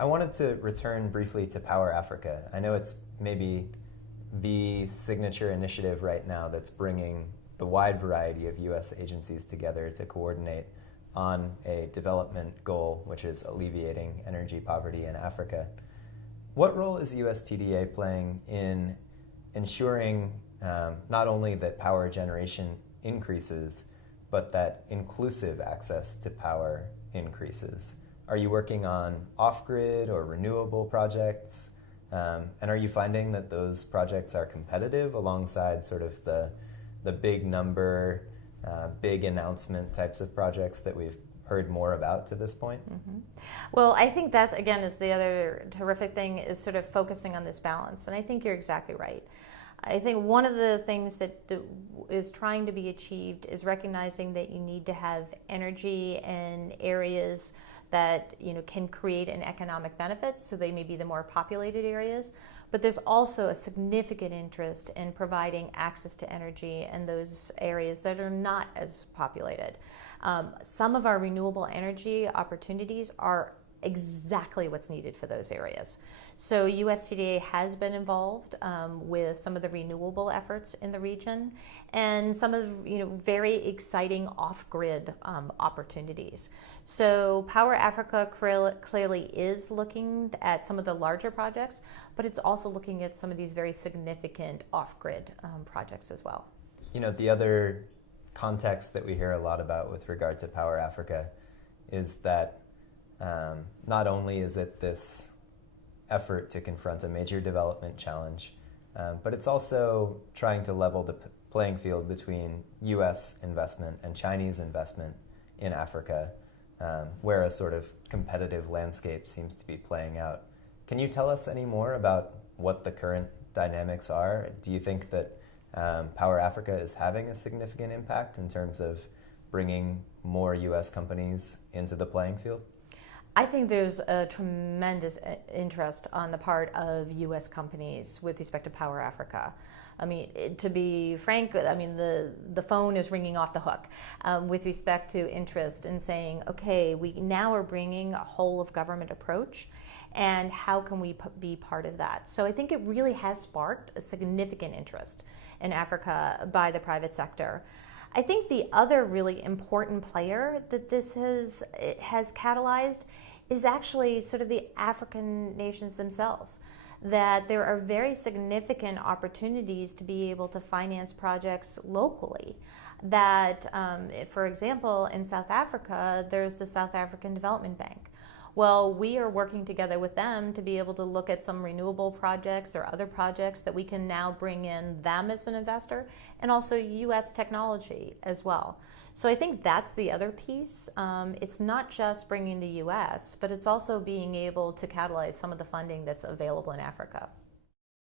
I wanted to return briefly to Power Africa. I know it's maybe the signature initiative right now that's bringing the wide variety of U.S. agencies together to coordinate on a development goal, which is alleviating energy poverty in Africa. What role is USTDA playing in ensuring not only that power generation increases, but that inclusive access to power increases? Are you working on off-grid or renewable projects? And are you finding that those projects are competitive alongside sort of the big number, big announcement types of projects that we've heard more about to this point? Mm-hmm. Well, I think that, again, is the other terrific thing, is sort of focusing on this balance. And I think you're exactly right. I think one of the things that is trying to be achieved is recognizing that you need to have energy in areas that can create an economic benefit, so they may be the more populated areas. But there's also a significant interest in providing access to energy in those areas that are not as populated. Some of our renewable energy opportunities are exactly what's needed for those areas. So USTDA has been involved with some of the renewable efforts in the region, and some of very exciting off-grid opportunities. So Power Africa clearly is looking at some of the larger projects, but it's also looking at some of these very significant off-grid projects as well. The other context that we hear a lot about with regard to Power Africa is that not only is it this effort to confront a major development challenge, but it's also trying to level the playing field between U.S. investment and Chinese investment in Africa, where a sort of competitive landscape seems to be playing out. Can you tell us any more about what the current dynamics are? Do you think that Power Africa is having a significant impact in terms of bringing more U.S. companies into the playing field? I think there's a tremendous interest on the part of U.S. companies with respect to Power Africa. I mean, to be frank, the phone is ringing off the hook with respect to interest in saying, okay, we now are bringing a whole of government approach, and how can we be part of that? So I think it really has sparked a significant interest in Africa by the private sector. I think the other really important player that this has catalyzed is actually sort of the African nations themselves, that there are very significant opportunities to be able to finance projects locally. That, for example, in South Africa, there's the South African Development Bank. Well, we are working together with them to be able to look at some renewable projects or other projects that we can now bring in them as an investor, and also U.S. technology as well. So I think that's the other piece. It's not just bringing the U.S., but it's also being able to catalyze some of the funding that's available in Africa.